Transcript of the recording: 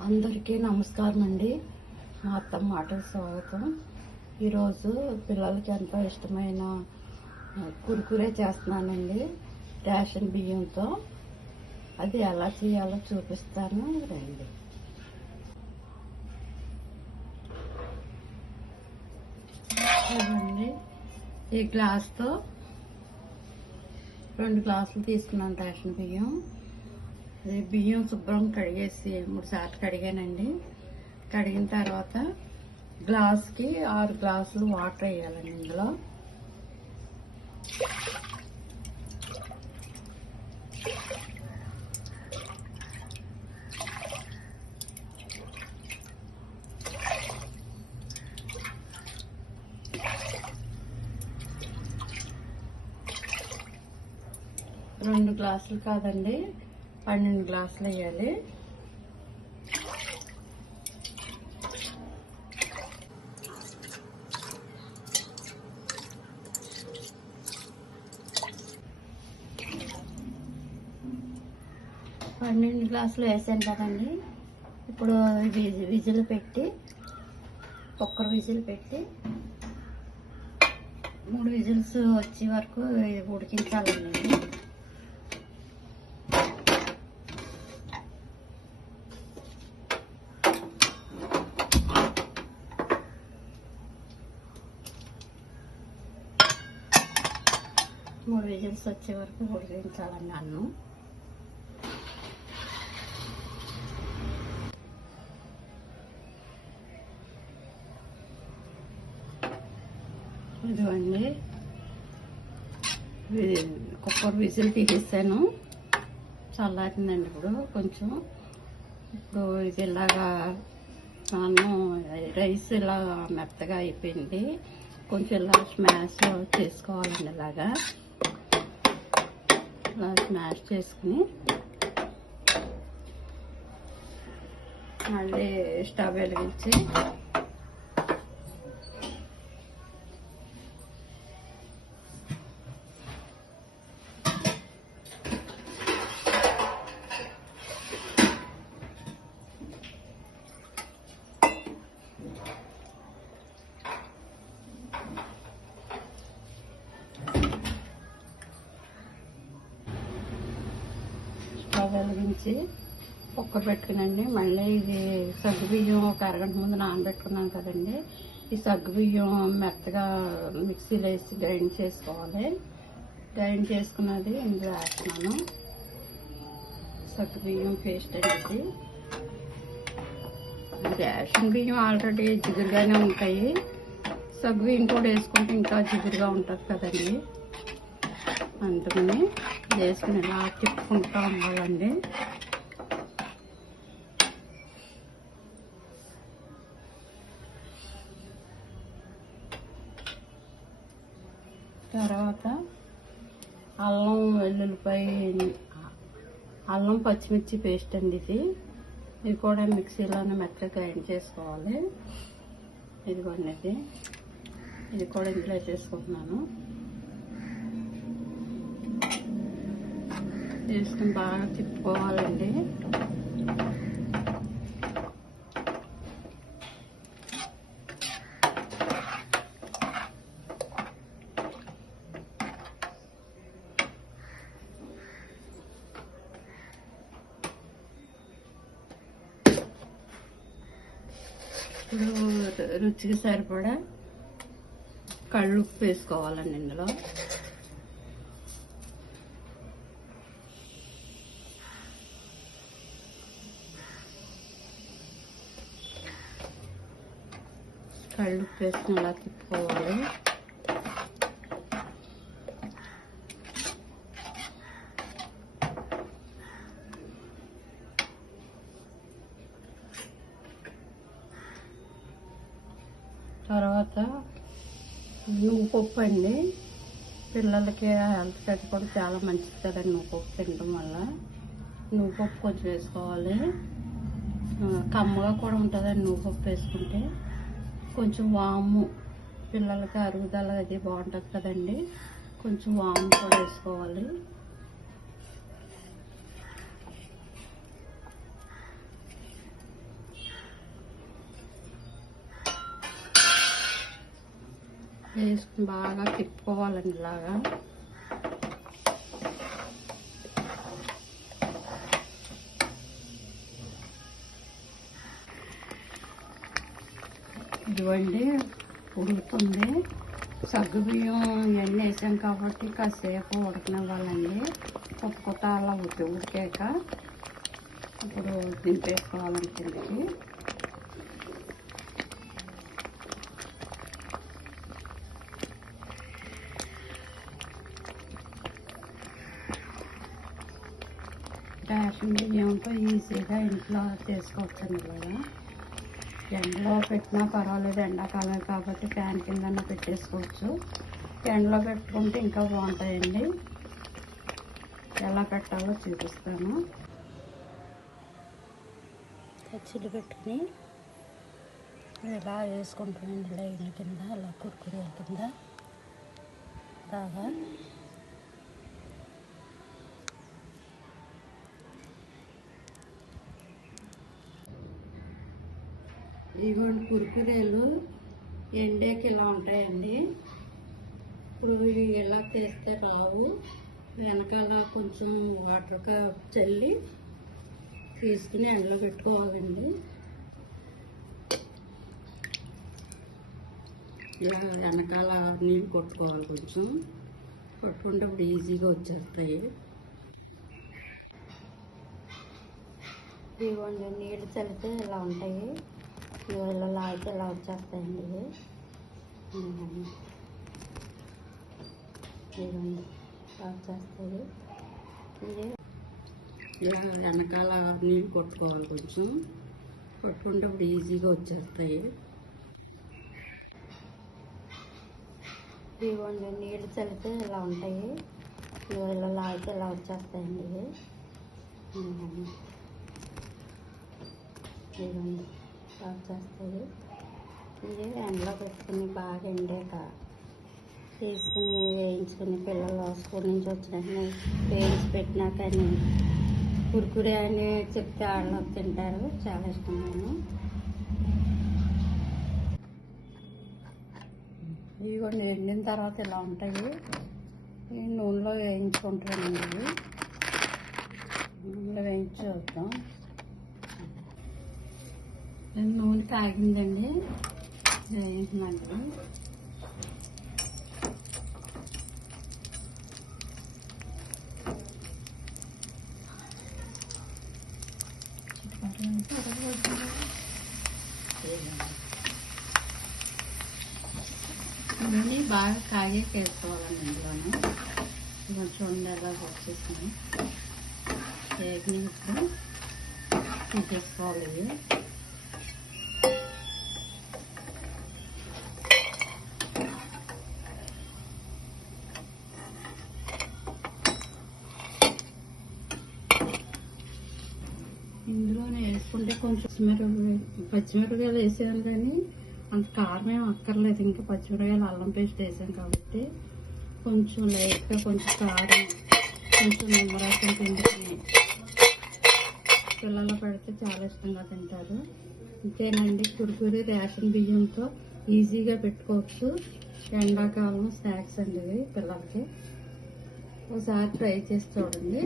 అందరికీ నమస్కారం అండి మా అత్త మాటకు స్వాగతం. ఈరోజు పిల్లలకి ఎంతో ఇష్టమైన కురుకురే చేస్తున్నానండి రేషన్ బియ్యంతో. అది ఎలా చేయాలో చూపిస్తాను. రండి. చూడండి ఈ గ్లాస్తో రెండు గ్లాసులు తీసుకున్నాను రేషన్ బియ్యం. బియ్యం శుభ్రం కడిగేసి మూడు సార్లు కడిగానండి. కడిగిన తర్వాత గ్లాస్కి ఆరు గ్లాసులు వాటర్ వేయాలండి ఇందులో. రెండు గ్లాసులు కాదండి. పన్నెండు గ్లాసులు వేయాలి. పన్నెండు గ్లాసులు వేసాను కదండి. ఇప్పుడు విజి- విజిల్ పెట్టి కుక్కర్ విజిల్ పెట్టి మూడు విజిల్స్ వచ్చే వరకు ఉడికించాలండి మూడు విజిల్స్ వచ్చే వరకు ఉడికించాలండి అన్నం ఇదిగోండి కుక్కర్ విజిల్ తీసేసాను. చల్లారిందండి ఇప్పుడు కొంచెం. ఇప్పుడు ఇది ఇలాగా అన్నం రైస్ ఇలా మెత్తగా అయిపోయింది. కొంచెం ఇలా స్మాష్ చేసుకోవాలండి ఇలాగా. ఇలా స్మాష్ చేసుకుని మళ్ళీ స్టవ్ వెలిగించి స్టవ్ వెలిగించి కుక్క పెట్టుకునండి. మళ్ళీ ఇది సగ్గు బియ్యం ఒక అరగంట ముందు నానబెట్టుకున్నాం కదండి. ఈ సగ్గు బియ్యం మెత్తగా మిక్సీలో వేసి గ్రైండ్ చేసుకోవాలి. గ్రైండ్ చేసుకున్నది ఇందులో వేస్తున్నాను. సగ్గు బియ్యం పేస్ట్ అనేది. రేషన్ బియ్యం ఆల్రెడీ జిగురుగానే ఉంటాయి. సగ్గు బియ్యం కూడా వేసుకుంటే ఇంకా జిగురుగా ఉంటుంది కదండి. అందుకని వేసుకుని ఇలా తిప్పుకుంటూ ఉండాలండి తర్వాత అల్లం వెల్లుల్లిపాయ అల్లం పచ్చిమిర్చి పేస్ట్ అండి ఇది. ఇది కూడా మిక్సీలోనే మెత్తగా గ్రైండ్ చేసుకోవాలి. ఇదిగోండి ఇది. ఇది కూడా ఇంట్లో చేసుకుంటున్నాను తీసుకుని బాగా తిప్పుకోవాలండి. ఇప్పుడు రుచికి సరిపడా కళ్ళు ఉప్పు వేసుకోవాలండి ఇందులో. కళ్ళు వేసుకుని ఇలా తిప్పుకోవాలి. తర్వాత నువ్వు పప్పు అండి. పిల్లలకి హెల్త్ కట్టి కూడా చాలా మంచిది కదండి నువ్వు పప్పు తినడం వల్ల. నువ్వు పప్పు కొంచెం వేసుకోవాలి. కమ్మగా కూడా ఉంటుందండి నువ్వుపప్పు వేసుకుంటే. కొంచెం వాము. పిల్లలకి అరుగుదల అది బాగుంటుంది కదండి. కొంచెం వాము కూడా వేసుకోవాలి. వేసుకుని బాగా తిప్పుకోవాలండి ఇలాగా. ఇదిగోండి ఉడుకుతుంది సగ్గు బియ్యం ఇవన్నీ వేసాం కాబట్టి కాసేపు ఉడకనివ్వాలండి. కొత్త కొత్త అలా ఉడికి ఉడికాక ఇప్పుడు దింపేసుకోవాలండి కిందకి రేషన్ బియ్యంతో ఈజీగా ఇంట్లో చేసుకోవచ్చండి కూడా ఎండలో పెట్టినా పర్వాలేదు. ఎండాకాలం కాబట్టి ఫ్యాన్ కింద పెట్టేసుకోవచ్చు. ఎండలో పెట్టుకుంటే ఇంకా బాగుంటాయండి. ఎలా పెట్టాలో చూపిస్తాను. ఖర్చులు పెట్టుకుని ఇలా వేసుకుంటానండి లైన్ కింద అలా కురుకురే కింద. బాగా ఇదిగోండి కురుకురేలు ఎండేకి ఇలా ఉంటాయండి. ఇప్పుడు ఇవి ఇలా తీస్తే రావు వెనకాల కొంచెం వాటర్ చల్లి తీసుకుని ఎండలో పెట్టుకోవాలండి. ఇలా వెనకాల నీళ్ళు కొట్టుకోవాలి కొంచెం. కొట్టుకుంటే ఇప్పుడు ఈజీగా వచ్చేస్తాయి. ఇవ్వండి నీళ్ళు చల్లితే ఇలా ఉంటాయి. నీళ్ళలో లాగితే ఇలా వచ్చేస్తాయండి ఇలా వచ్చేస్తాయి ఇది ఇలా వెనకాల నీళ్ళు కొట్టుకోవాలి కొంచెం. కొట్టుకుంటే ఇప్పుడు ఈజీగా వచ్చేస్తాయి. ఇదిగోండి నీళ్ళు చల్లితే ఇలా ఉంటాయి. నీళ్ళలో లాగితే ఇలా వచ్చేస్తాయండి ఇవి ఇదిగోండి. ఇదిగోండి ఇలా ఇది ఎండలో పెట్టుకుని బాగా ఎండాక తీసుకుని వేయించుకుని పిల్లలు స్కూల్ నుంచి వచ్చిన వేయించి పెట్టినా కానీ కురుకురే అని చెప్తే వాళ్ళు తింటారు. చాలా ఇష్టం నేను. కొన్ని ఎండిన తర్వాత ఇలా ఉంటాయి. నూనెలో వేయించుకుంటానండి. ఇవి నూనెలో వేయించి చూద్దాం. నూనె కాగిందండి వేయించినండి నూనె బాగా కాగే చేసుకోవాలండి ఇందులోనే. కొంచెం ఉండేలా వచ్చేసాను వేగినప్పుడు తీసేసుకోవాలి ఇవి ఇందులోనే వేసుకుంటే కొంచెం పచ్చిమిరపకాయ పచ్చిమిరపకాయలు వేసాను కానీ అంత కారం ఏం అక్కర్లేదు. ఇంకా పచ్చిమిరపకాయలు అల్లం పేస్ట్ వేసాం కాబట్టి కొంచెం లైట్గా కొంచెం కారం కొంచెం నిమ్మరసం పిండుకుని పిల్లలు పెడితే చాలా ఇష్టంగా తింటారు. ఇంతేనండి. కురుకురి రేషన్ బియ్యంతో ఈజీగా పెట్టుకోవచ్చు. ఎండాకాలం స్నాక్స్ అండి పిల్లలకి. ఒకసారి ట్రై చేసి చూడండి.